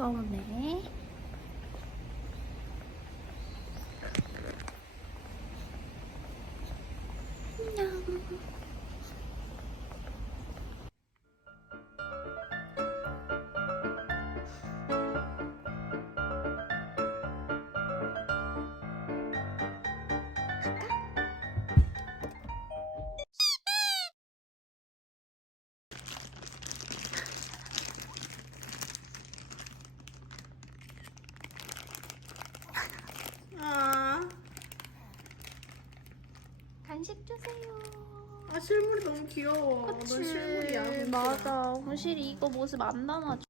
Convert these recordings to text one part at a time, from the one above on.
무서우네. 안녕. 아, 간식 주세요. 실물이 너무 귀여워. 넌 그치. 실물이야. 홍시야. 맞아. 홍실이 이거 모습 안 담아줘.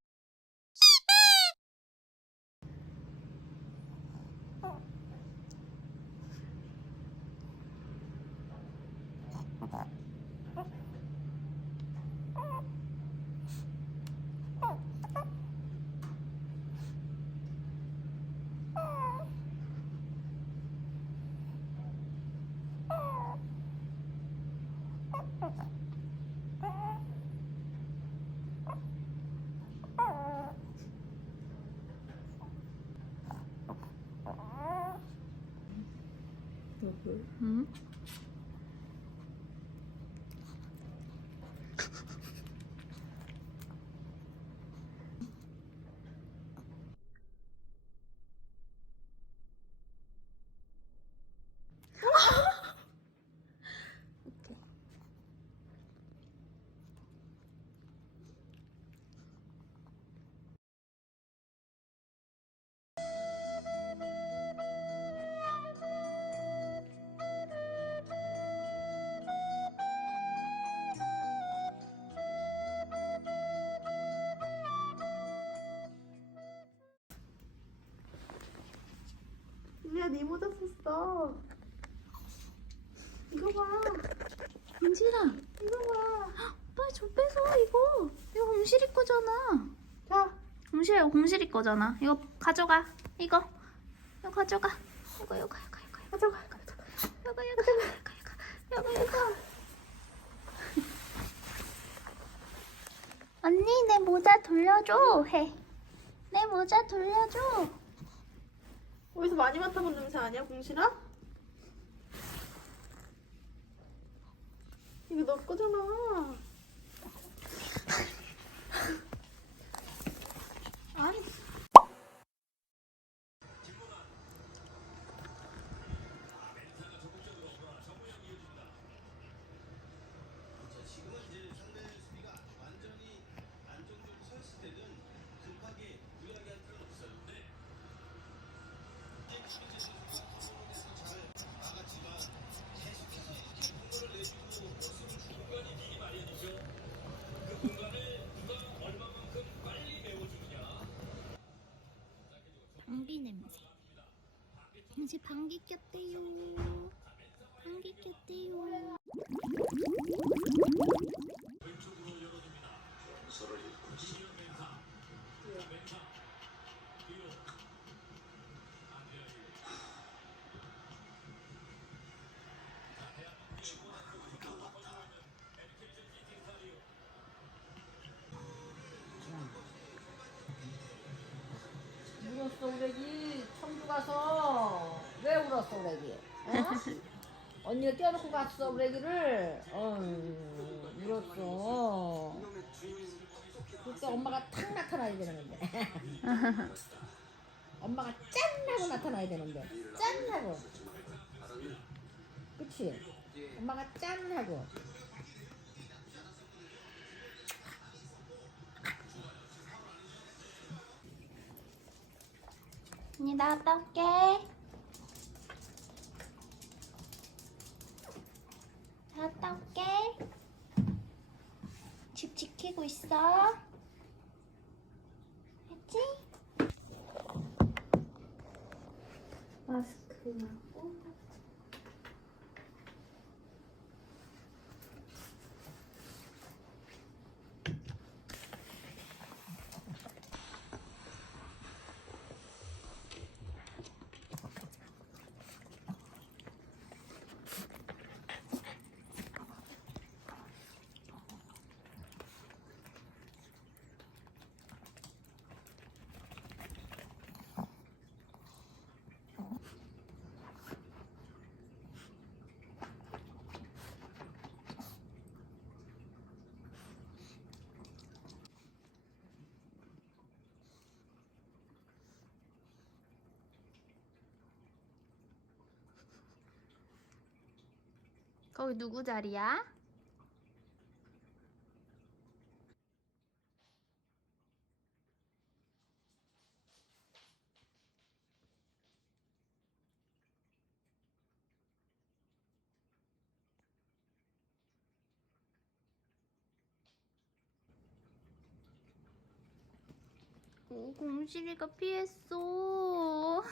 응? 오케이. 야, 네 모자 썼어. 이거 봐. 홍실아, 이거 봐. 빨리 좀 뺏어 이거. 이거 홍실이 거잖아. 자, 홍실아, 이거 홍실이 거잖아. 이거 가져가. 이거 가져가. 이거. 가져가. 이거. 언니 내 모자 돌려줘 해. 내 모자 돌려줘. 어디서 많이 맡아본 냄새 아니야, 공실아? 이거 너 거잖아. 아니. 방귀 냄새. 이제 방귀 꼈대요. 방귀 꼈대요. 울었어 우레기 청주 가서 왜 울었어 우레기? 어? 언니가 떼어놓고 갔어 우레기를. 울었어. 그때 엄마가 탁 나타나야 되는데 엄마가 짠 하고 나타나야 되는데 짠 하고. 그치? 엄마가 짠 하고. 언니 나갔다 올게. 나갔다 올게. 집 지키고 있어. 알지? 마스크 하고. 거기 누구 자리야? 오, 공실이가 피했어.